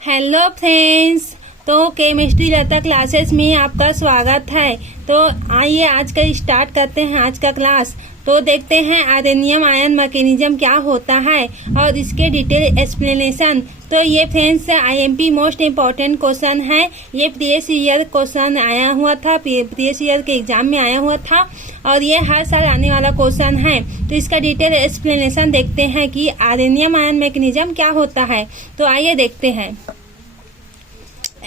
Hello friends. तो chemistry लता classes में आपका स्वागत है। तो आइए आज का स्टार्ट करते हैं आज का क्लास। तो देखते हैं आर्सेनियम आयन मैकेनिज्म क्या होता है और इसके डिटेल एक्सप्लेनेशन। तो ये friends IMP most important question है। ये प्रीवियस ईयर क्वेश्चन आया हुआ था, प्रीवियस ईयर के एग्जाम में आया हुआ था और ये हर साल आने वाला क्वेश्चन है। तो इसका डिटेल एक्सप्लेनेशन देखते हैं कि आर्सेनियम आयन मैकेनिज्म क्या होता है। तो आइए देखते हैं।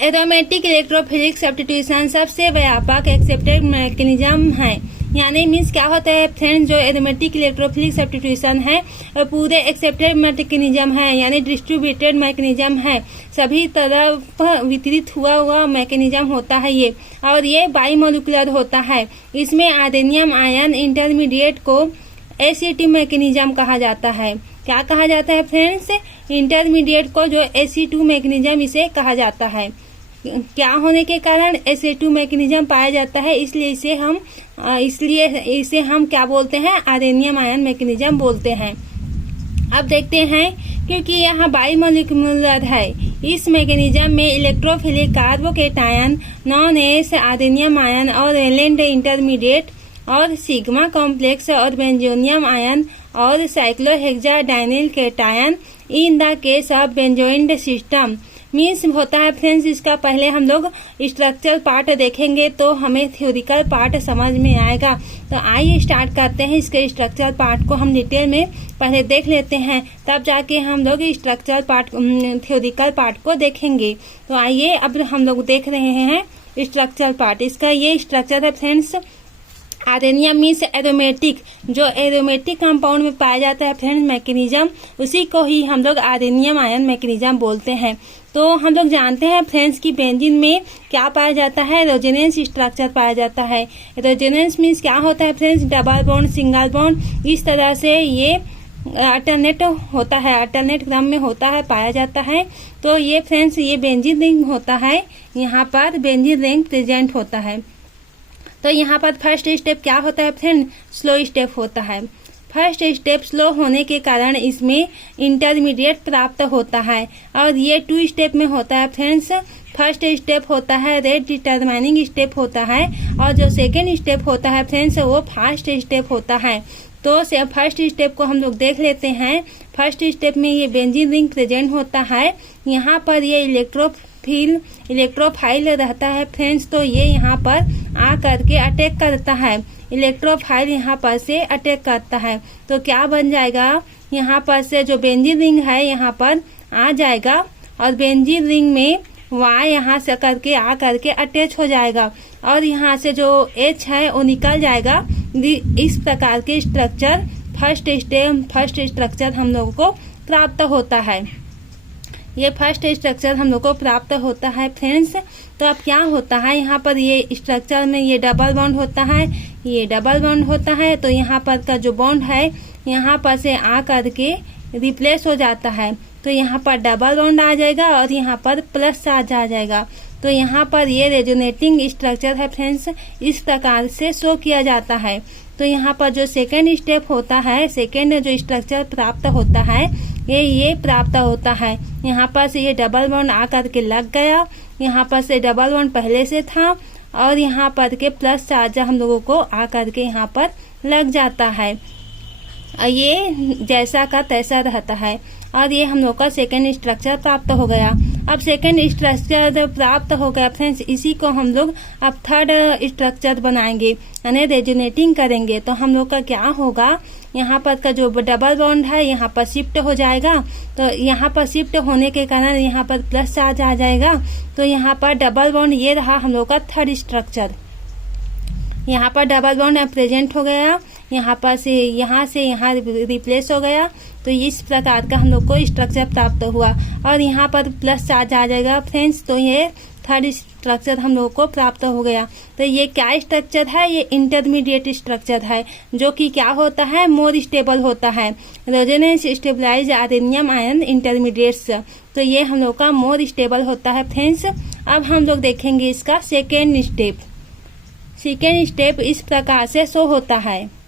एरोमेटिक इलेक्ट्रोफिलिक सब्स्टिट्यूशन सबसे व्यापक एक्सेप्टेड मैकेनिज्म है। यानी मीन्स क्या होता है फ्रेंड्स, जो एरोमेटिक इलेक्ट्रोफिलिक सब्स्टिट्यूशन है पूरे एक्सेप्टेड मैकेनिज्म है, यानी डिस्ट्रीब्यूटेड मैकेनिज्म है, सभी तरफ वितरित हुआ मैकेनिज्म होता है ये। और ये बाइमोलिकुलर होता है। इसमें आर्सेनियम आयन इंटरमीडिएट को एसिटिव मैकेनिज्म कहा जाता है। क्या कहा जाता है फ्रेंड्स? इंटरमीडिएट को जो एसिटिव मैकेनिज्म इसे कहा जाता है। क्या होने के कारण एसिटिव मैकेनिज्म पाया जाता है, इसलिए इसे हम क्या बोलते हैं? आर्सेनियम आयन मैकेनिज्म बोलते हैं। अब देखते हैं, क्योंकि यहाँ बाइमोलिकुलर है, इस मैकेनिज्म में electrophilic carbocation known as arenium ion or Wheland intermediate or sigma complex or benzenonium ion or cyclohexadienyl cation in the case of benzenoid system means होता है फ्रेंड्स। इसका पहले हम लोग स्ट्रक्चरल पार्ट देखेंगे तो हमें थ्योरिकल पार्ट समझ में आएगा। तो आइए स्टार्ट करते हैं। इसके स्ट्रक्चरल पार्ट को हम डिटेल में पहले देख लेते हैं, तब जाके हम लोग स्ट्रक्चरल पार्ट थ्योरिकल पार्ट को देखेंगे। तो आइए अब हम लोग देख रहे हैं स्ट्रक्चरल पार्ट। इसका ये स्ट्रक्चर है फ्रेंड्स। आर्सेनियम मीन्स एरोमेटिक, जो एरोमेटिक कंपाउंड में पाया जाता है फ्रेंड्स मैकेनिज्म, उसी को ही हम लोग आर्सेनियम आयन मैकेनिज्म बोलते हैं। तो हम लोग जानते हैं फ्रेंड्स कि बेंजीन में क्या पाया जाता है? रेजोनेंस स्ट्रक्चर पाया जाता है। रेजोनेंस मीन्स क्या होता है friends? Double bond, single bond, इस तरह से ये अल्टरनेट होता है, अल्टरनेट क्रम में होता है, पाया जाता है। तो ये फ्रेंड्स ये बेंजीन रिंग होता है, यहाँ पर बेंजीन रिंग प्रेजेंट होता है। तो यहाँ पर फर्स्ट स्टेप क्या होता है फ्रेंड? स्लो स्टेप होता है। फर्स्ट स्टेप स्लो होने के कारण इसमें इंटरमीडिएट प्राप्त होता है और ये 2 स्टेप में होता है फ्रेंड्स। फर्स्ट स्टेप होता है रेट डिटरमाइनिंग स्टेप होता है और जो सेकेंड स्टेप होता है फ्रेंड्स वो फास्ट स्टेप होता है। तो फर्स्ट स्टेप को हम लोग देख लेते हैं। फर्स्ट स्टेप में ये बेंजीन रिंग प्रेजेंट होता है। यहाँ पर ये इलेक्ट्रोफाइल रहता है फ्रेंड्स। तो ये यहाँ पर आ करके अटैक करता है, इलेक्ट्रोफाइल यहाँ पर से अटैक करता है। तो क्या बन जाएगा? यहाँ पर से जो बेंजीन रिंग है यहाँ पर आ जाएगा और बेंजीन रिंग में Y यहाँ से करके आ करके अटैच हो जाएगा और यहाँ से जो H है वो निकल जाएगा। इस प्रकार के स्ट्रक्चर फर्स्ट स्ट्रक्चर हम लोगों को प्राप्त होता है। ये फर्स्ट स्ट्रक्चर हम लोग को प्राप्त होता है फ्रेंड्स। तो अब क्या होता है, यहाँ पर ये स्ट्रक्चर में ये डबल बॉन्ड होता है, ये डबल बॉन्ड होता है। तो यहाँ पर का जो बॉन्ड है यहाँ पर से आ करके रिप्लेस हो जाता है। तो यहाँ पर डबल बॉन्ड आ जाएगा और यहाँ पर प्लस चार्ज आ जाएगा। तो यहाँ पर ये रेजोनेटिंग स्ट्रक्चर है फ्रेंड्स, इस प्रकार से शो किया जाता है। तो यहाँ पर जो सेकेंड स्टेप होता है, सेकेंड जो स्ट्रक्चर प्राप्त होता है ये प्राप्त होता है। यहाँ पर से ये डबल बॉन्ड आ करके लग गया, यहाँ पर से डबल बॉन्ड पहले से था और यहाँ पर के प्लस चार्ज हम लोगों को आ करके यहाँ पर लग जाता है। ये जैसा का तैसा रहता है और ये हम लोग का सेकेंड स्ट्रक्चर प्राप्त हो गया। अब सेकेंड स्ट्रक्चर प्राप्त हो गया फ्रेंड्स, इसी को हम लोग अब थर्ड स्ट्रक्चर बनाएंगे, यानी रेजोनेटिंग करेंगे। तो हम लोग का क्या होगा, यहाँ पर का जो डबल बॉन्ड है यहाँ पर शिफ्ट हो जाएगा। तो यहाँ पर शिफ्ट होने के कारण यहाँ पर प्लस चार्ज आ जाएगा। तो यहाँ पर डबल बॉन्ड ये रहा हम लोग का थर्ड स्ट्रक्चर। यहाँ पर डबल बॉन्ड प्रेजेंट हो गया, यहाँ पर से यहाँ रिप्लेस हो गया। तो इस प्रकार का हम लोग को स्ट्रक्चर प्राप्त हुआ और यहाँ पर प्लस चार्ज आ जाएगा फ्रेंड्स। तो ये थर्ड स्ट्रक्चर हम लोगों को प्राप्त हो गया। तो ये क्या स्ट्रक्चर है? ये इंटरमीडिएट स्ट्रक्चर है, जो कि क्या होता है? मोर स्टेबल होता है। Resonance stabilize arenium ion intermediates. तो ये हम लोग का मोर स्टेबल होता है फ्रेंड्स। अब हम लोग देखेंगे इसका सेकेंड स्टेप। सेकेंड स्टेप इस प्रकार से शो होता है।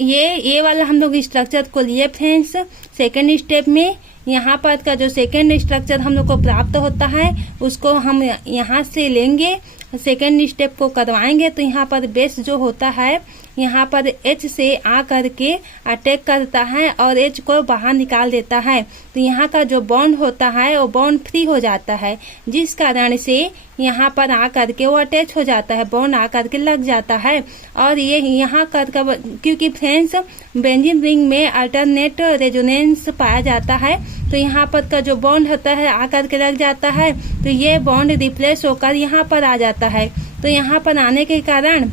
ये वाला हम लोग स्ट्रक्चर को लिए फ्रेंड्स सेकेंड स्टेप में। यहाँ पर का जो सेकेंड स्ट्रक्चर हम लोग को प्राप्त होता है उसको हम यहाँ से लेंगे, सेकेंड स्टेप को करवाएंगे। तो यहाँ पर बेस जो होता है यहाँ पर H से आ करके अटैक करता है और H को बाहर निकाल देता है। तो यहाँ का जो बॉन्ड होता है वो बॉन्ड फ्री हो जाता है, जिस कारण से यहाँ पर आ करके वो अटैच हो जाता है, बॉन्ड आ करके लग जाता है। और ये यहाँ कर क्योंकि फ्रेंड्स बेंजीन रिंग में अल्टरनेट रेजोनेंस पाया जाता है, तो यहाँ पर का जो बॉन्ड होता है आ करके लग जाता है, तो ये बॉन्ड रिप्लेस होकर यहाँ पर आ जाता है। तो यहाँ पर आने के कारण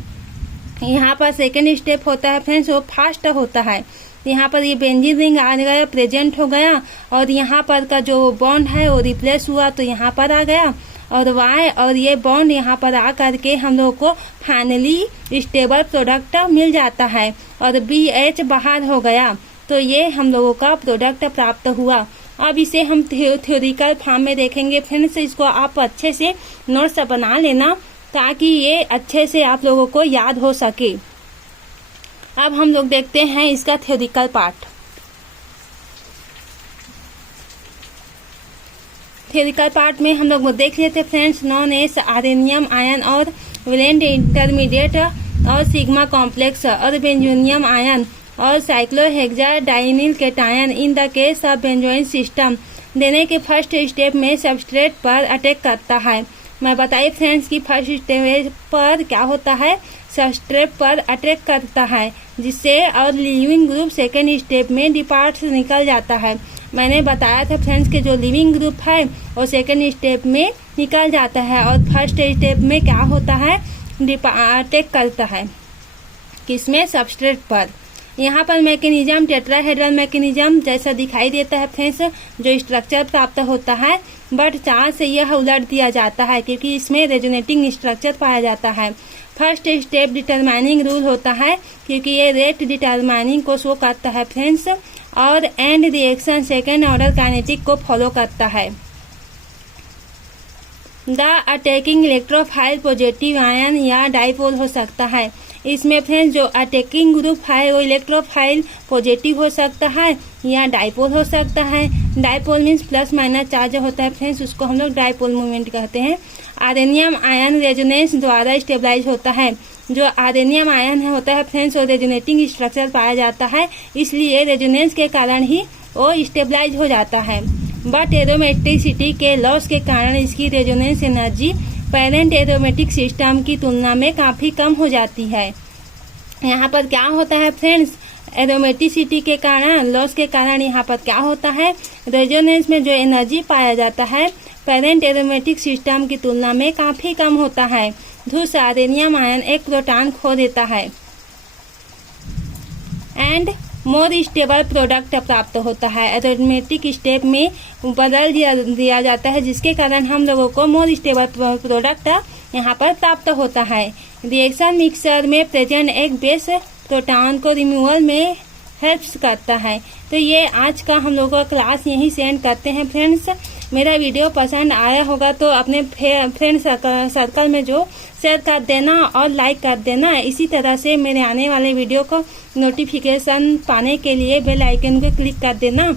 यहाँ पर सेकेंड स्टेप होता है फ्रेंड्स वो फास्ट होता है। यहाँ पर ये बेंजीन रिंग आ गया, प्रेजेंट हो गया, और यहाँ पर का जो बॉन्ड है वो रिप्लेस हुआ तो यहाँ पर आ गया, और Y और ये बॉन्ड यहाँ पर आ करके हम लोगों को फाइनली स्टेबल प्रोडक्ट मिल जाता है और BH बाहर हो गया। तो ये हम लोगों का प्रोडक्ट प्राप्त हुआ। अब इसे हम थ्योरिकल फॉर्म में देखेंगे फ्रेंड्स। इसको आप अच्छे से नोट्स बना लेना ताकि ये अच्छे से आप लोगों को याद हो सके। अब हम लोग देखते हैं इसका थ्योरिकल पार्ट। थ्योरिकल पार्ट में हम लोग देख लेते friends, known as arenium ion or Wheland intermediate or sigma complex or benzenonium ion or cyclohexadienyl cation in the case of benzenoid system देने के फर्स्ट स्टेप में सबस्ट्रेट पर अटैक करता है। मैं बताइए फ्रेंड्स कि फर्स्ट स्टेज पर क्या होता है, सबस्ट्रेट पर अटैक करता है, जिससे और लिविंग ग्रुप सेकेंड स्टेप में डिपार्ट निकल जाता है। मैंने बताया था फ्रेंड्स कि जो लिविंग ग्रुप है वो सेकेंड स्टेप में निकल जाता है और फर्स्ट स्टेप में क्या होता है, अटैक करता है किसमें, सबस्ट्रेट पर। यहाँ पर मैकेनिज्म टेट्राहेड्रल मैकेनिज्म जैसा दिखाई देता है फ्रेंड्स, जो स्ट्रक्चर प्राप्त होता है, बट चार्ज से यह उलट दिया जाता है क्योंकि इसमें रेजोनेटिंग स्ट्रक्चर पाया जाता है। फर्स्ट स्टेप डिटरमाइनिंग रूल होता है क्योंकि ये रेट डिटरमाइनिंग को शो करता है फ्रेंड्स, और and reaction second order kinetic को फॉलो करता है। The attacking electrophile positive ion या डाइपोल हो सकता है। इसमें फ्रेंड्स जो अटैकिंग ग्रुप है वो इलेक्ट्रोफाइल पॉजिटिव हो सकता है या डाइपोल हो सकता है। Dipole means plus minus charge होता है फ्रेंड्स, उसको हम लोग डाइपोल मूवमेंट कहते हैं। आर्सेनियम आयन रेजोनेंस द्वारा स्टेबलाइज होता है। जो आर्सेनियम आयन होता है फ्रेंड्स वो रेजोनेटिंग स्ट्रक्चर पाया जाता है, इसलिए रेजोनेंस के कारण ही वो स्टेबलाइज हो जाता है। बट एरोमेटिसिटी के लॉस के कारण इसकी resonance energy parent aromatic system की तुलना में काफी कम हो जाती है। यहाँ पर क्या होता है फ्रेंड्स, एरोमेटिसिटी के कारण, लॉस के कारण यहाँ पर क्या होता है, रेजोनेंस में जो एनर्जी पाया जाता है पेरेंट एरोमेटिक सिस्टम की तुलना में काफी कम होता है। दूसरा आर्सेनियम आयन एक प्रोटॉन खो देता है एंड मोर स्टेबल प्रोडक्ट प्राप्त होता है। एरोमेटिक स्टेप में बदल दिया जाता है, जिसके कारण हम लोगों को मोर स्टेबल प्रोडक्ट यहाँ पर प्राप्त होता है। रिएक्शन मिक्सर में प्रेजेंट एक बेस प्रोटॉन को रिमूवल में हेल्प्स करता है। तो ये आज का हम लोगों का क्लास यहीं से एंड करते हैं फ्रेंड्स। मेरा वीडियो पसंद आया होगा तो अपने फ्रेंड सर्कल में जो शेयर कर देना और लाइक कर देना। इसी तरह से मेरे आने वाले वीडियो को नोटिफिकेशन पाने के लिए बेल आइकन को क्लिक कर देना।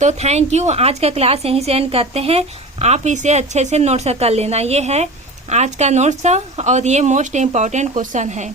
तो थैंक यू। आज का क्लास यहीं से एंड करते हैं। आप इसे अच्छे से नोट्स कर लेना। ये है आज का नोट्स और ये मोस्ट इम्पॉर्टेंट क्वेश्चन है।